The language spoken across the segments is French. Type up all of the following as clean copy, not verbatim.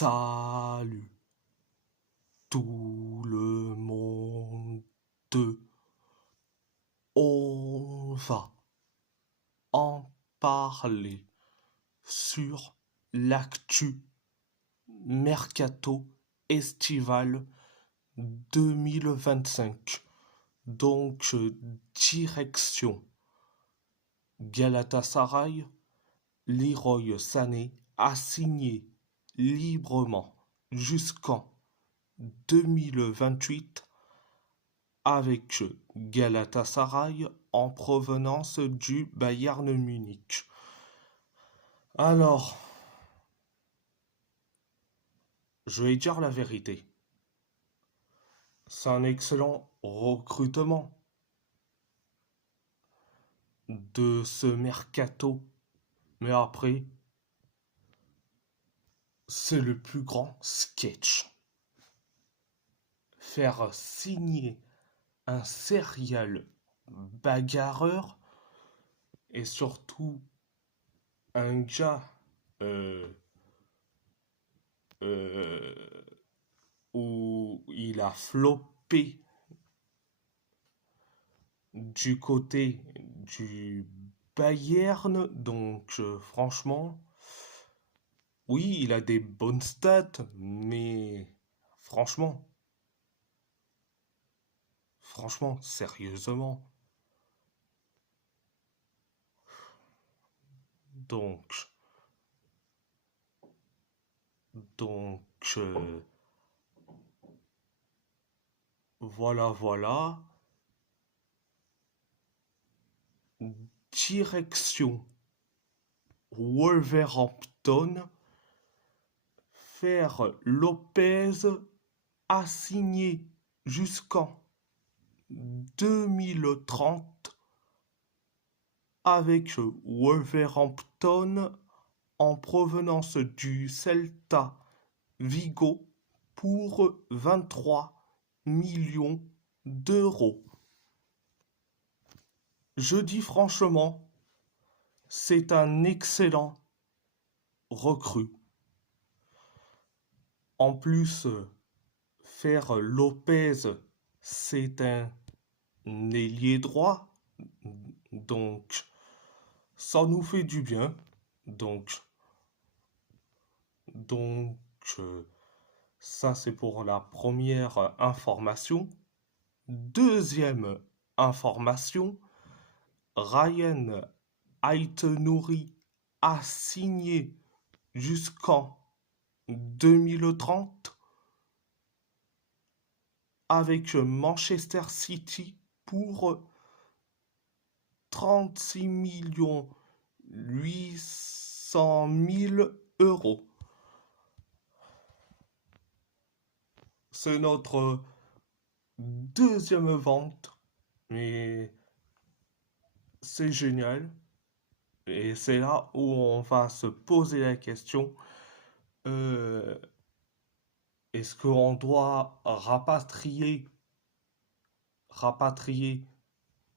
Salut tout le monde, on va en parler sur l'actu Mercato estival 2025. Donc, direction Galatasaray, Leroy Sané a signé librement jusqu'en 2028 avec Galatasaray en provenance du Bayern Munich. Alors, je vais dire la vérité. C'est un excellent recrutement de ce mercato. Mais après, c'est le plus grand sketch. Faire signer un serial bagarreur et surtout un gars où il a floppé du côté du Bayern. Donc franchement, oui, il a des bonnes stats, mais franchement, sérieusement. Donc, donc voilà. Direction Wolverhampton. Fer Lopez a signé jusqu'en 2030 avec Wolverhampton en provenance du Celta Vigo pour 23 millions d'euros. Je dis franchement, c'est un excellent recrue. En plus, Fer Lopez, c'est un ailier droit, donc ça nous fait du bien. Donc, ça c'est pour la première information. Deuxième information, Ryan Aït-Nouri a signé jusqu'en 2030 avec Manchester City pour 36 800 000 euros. C'est notre deuxième vente, mais c'est génial. Et c'est là où on va se poser la question, est-ce qu'on doit rapatrier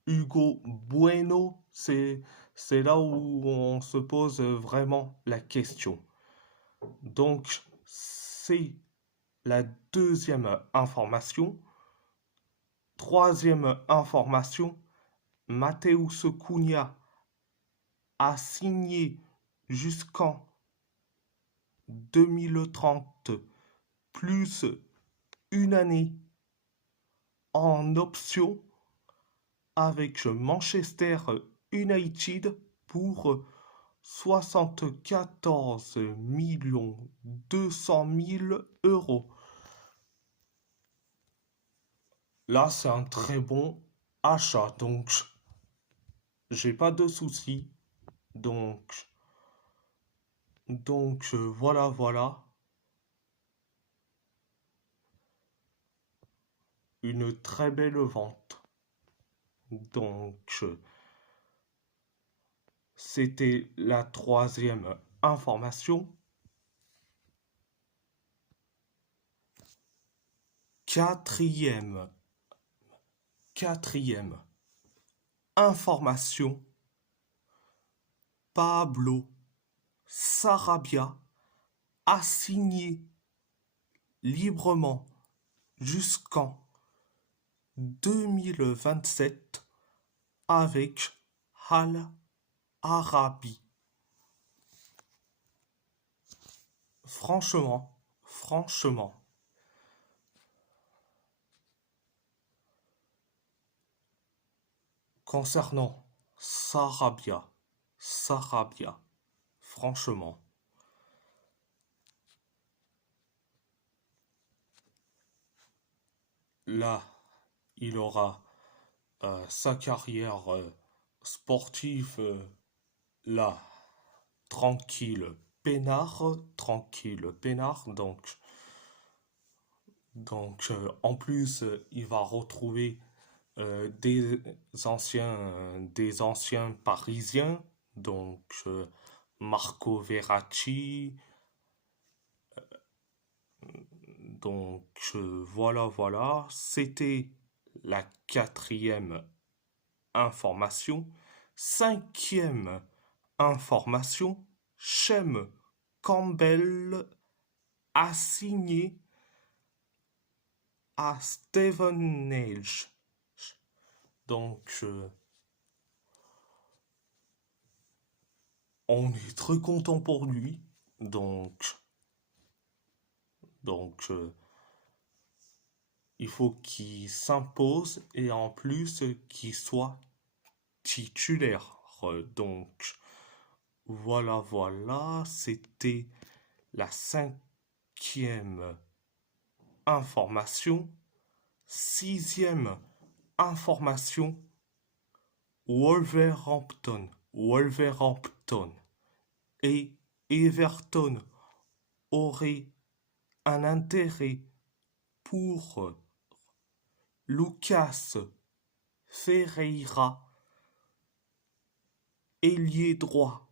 Hugo Bueno? C'est là où on se pose vraiment la question. Donc, c'est la deuxième information. Troisième information, Matheus Cunha a signé jusqu'en 2030 plus une année en option avec Manchester United pour 74 200 000 euros. Là, c'est un très bon achat, donc j'ai pas de soucis. Donc voilà. Une très belle vente. Donc, c'était la troisième information. Quatrième information. Pablo Sarabia a signé librement jusqu'en 2027 avec Al Arabi. Franchement, concernant Sarabia, franchement, là, il aura sa carrière sportive là, tranquille, peinard, en plus, il va retrouver des des anciens Parisiens, Marco Verratti, voilà, c'était la quatrième information. Cinquième information, Shem Campbell a signé à Stevenage. On est très content pour lui. Il faut qu'il s'impose et en plus qu'il soit titulaire. Voilà, c'était la cinquième information. Sixième information, Wolverhampton et Everton auraient un intérêt pour Lucas Ferreira, ailier droit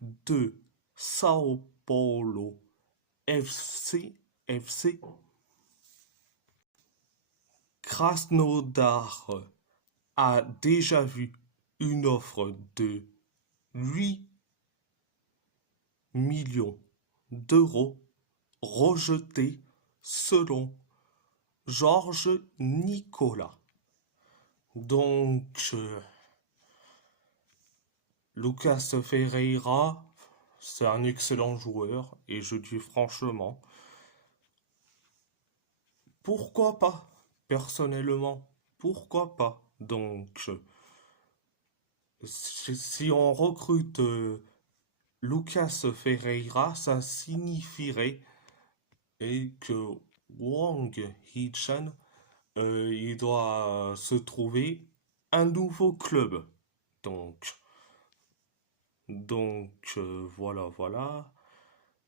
de Sao Paulo FC. Krasnodar a déjà vu une offre de 8 millions d'euros rejetée selon Georges Nicolas. Lucas Ferreira, c'est un excellent joueur et je dis franchement, pourquoi pas? Personnellement, pourquoi pas? Si on recrute Lucas Ferreira, ça signifierait que Wang Hee-chan, il doit se trouver un nouveau club. Voilà.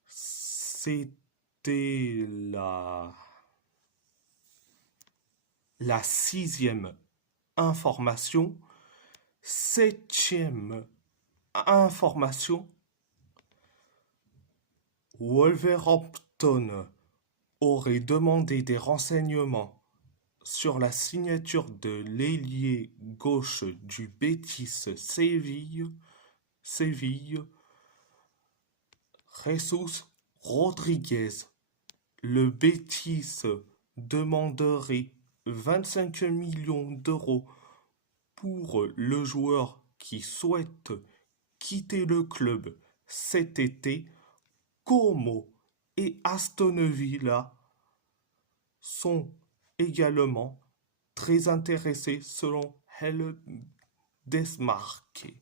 C'était la sixième information. Septième information, Wolverhampton aurait demandé des renseignements sur la signature de l'ailier gauche du Betis Séville, Jesus Rodriguez. Le Betis demanderait 25 millions d'euros pour le joueur qui souhaite quitter le club cet été. Como et Aston Villa sont également très intéressés selon El Desmarque.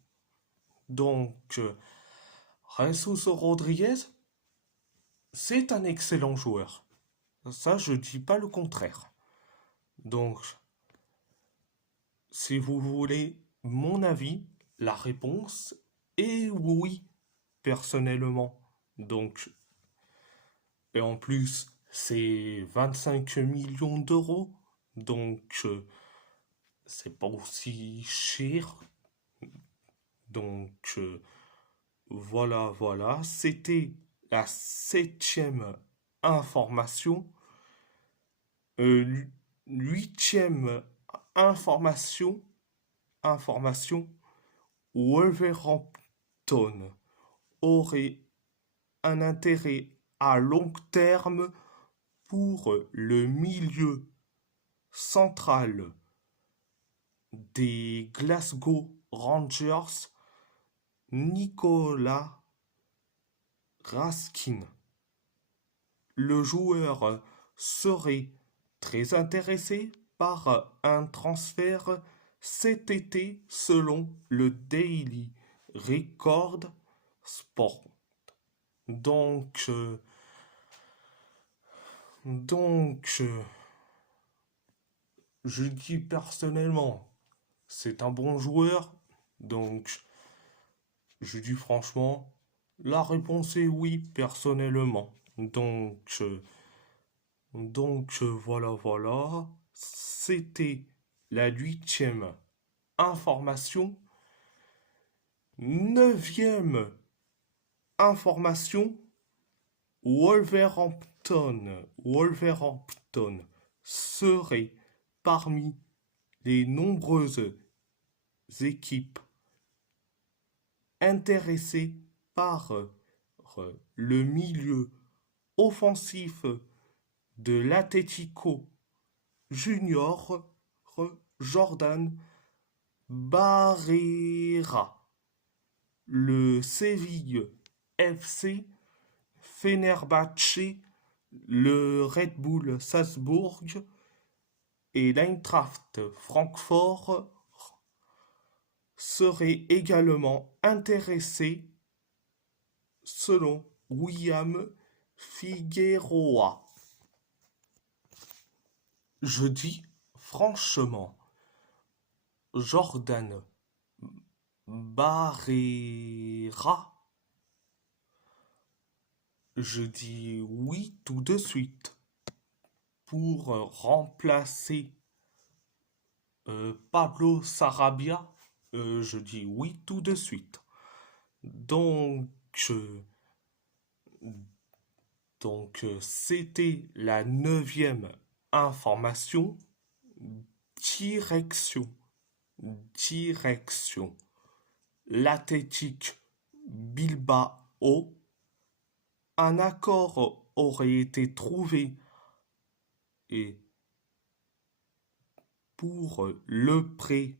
Jesus Rodriguez, c'est un excellent joueur. Ça, je dis pas le contraire. Si vous voulez mon avis, la réponse est oui, personnellement. Et en plus, c'est 25 millions d'euros. C'est pas aussi cher. Voilà. C'était la septième information. Huitième information. Wolverhampton aurait un intérêt à long terme pour le milieu central des Glasgow Rangers, Nicolas Raskin. Le joueur serait très intéressé par un transfert cet été selon le Daily Record Sport. Donc, euh, donc, je dis personnellement, c'est un bon joueur. Donc, je dis franchement, la réponse est oui, personnellement. Voilà. C'était la 8e information. 9e information. Wolverhampton serait parmi les nombreuses équipes intéressées par le milieu offensif de l'Atlético Junior, Jordan Barrera. Le Séville FC, Fenerbahçe, le Red Bull Salzbourg et l'Eintracht Francfort seraient également intéressés selon William Figueroa. Je dis franchement, Jordan Barrera, je dis oui tout de suite pour remplacer Pablo Sarabia. Je dis oui tout de suite. Donc, euh, c'était la 9e information. Direction. L'Athletic Bilbao. Un accord aurait été trouvé et pour le prêt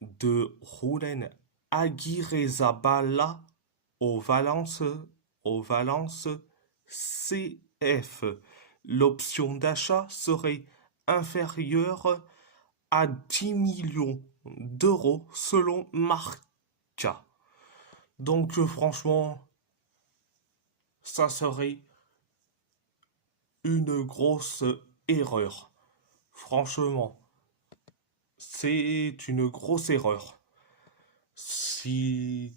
de Julen Aguirrezabala au Valence CF. L'option d'achat serait inférieure à 10 millions d'euros selon Marca. Donc franchement, ça serait une grosse erreur. Franchement, c'est une grosse erreur. Si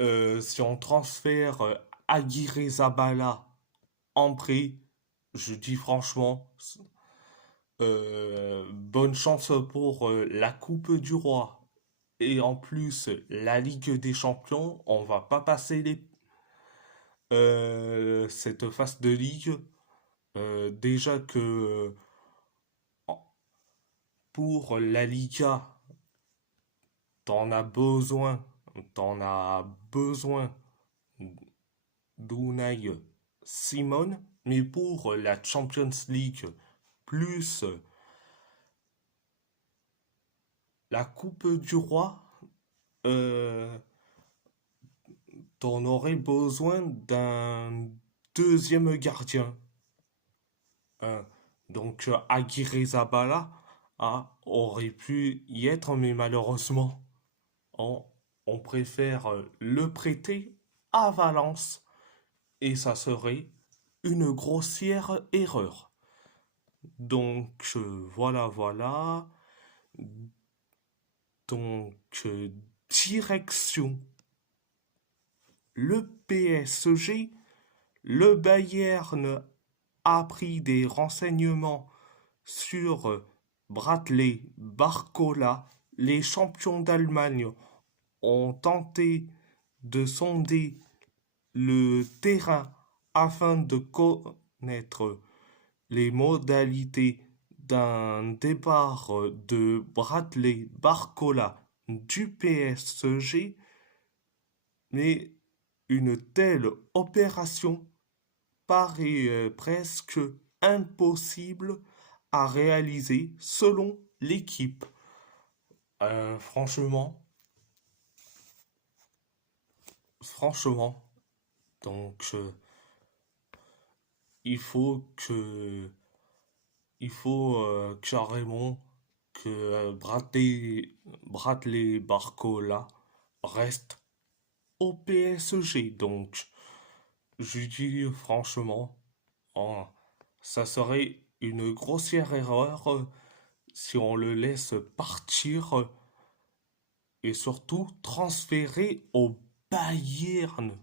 on transfère Aguirre-Zabala en prêt, je dis franchement, bonne chance pour la Coupe du Roi. Et en plus, la Ligue des Champions, on va pas passer cette phase de ligue. Déjà que pour la Liga, t'en as besoin, t'en as besoin d'Unai Simon, mais pour la Champions League plus la Coupe du Roi, euh, t'en aurais besoin d'un deuxième gardien. Hein. Donc Aguirre Zabala aurait pu y être, mais malheureusement, on, on préfère le prêter à Valence et ça serait une grossière erreur. Donc voilà. Donc direction le PSG, le Bayern a pris des renseignements sur Bradley Barcola. Les champions d'Allemagne ont tenté de sonder le terrain afin de connaître les modalités d'un départ de Bradley Barcola du PSG. Mais une telle opération paraît presque impossible à réaliser selon l'équipe. Franchement, franchement, donc il faut que, il faut carrément que Bradley Barcola reste au PSG. Donc, je dis franchement, hein, ça serait une grossière erreur si on le laisse partir et surtout transférer au Bayern.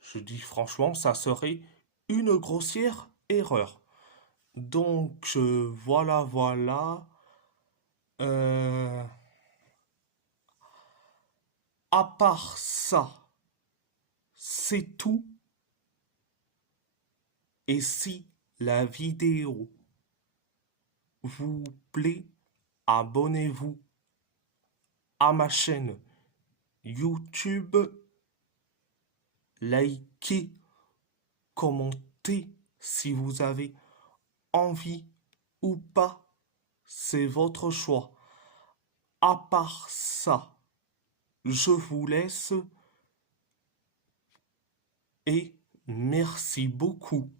Je dis franchement, ça serait une grossière erreur. Donc voilà, voilà. Euh, à part ça, c'est tout. Et si la vidéo vous plaît, abonnez-vous à ma chaîne YouTube, likez, commentez si vous avez envie ou pas, c'est votre choix. À part ça, je vous laisse et merci beaucoup.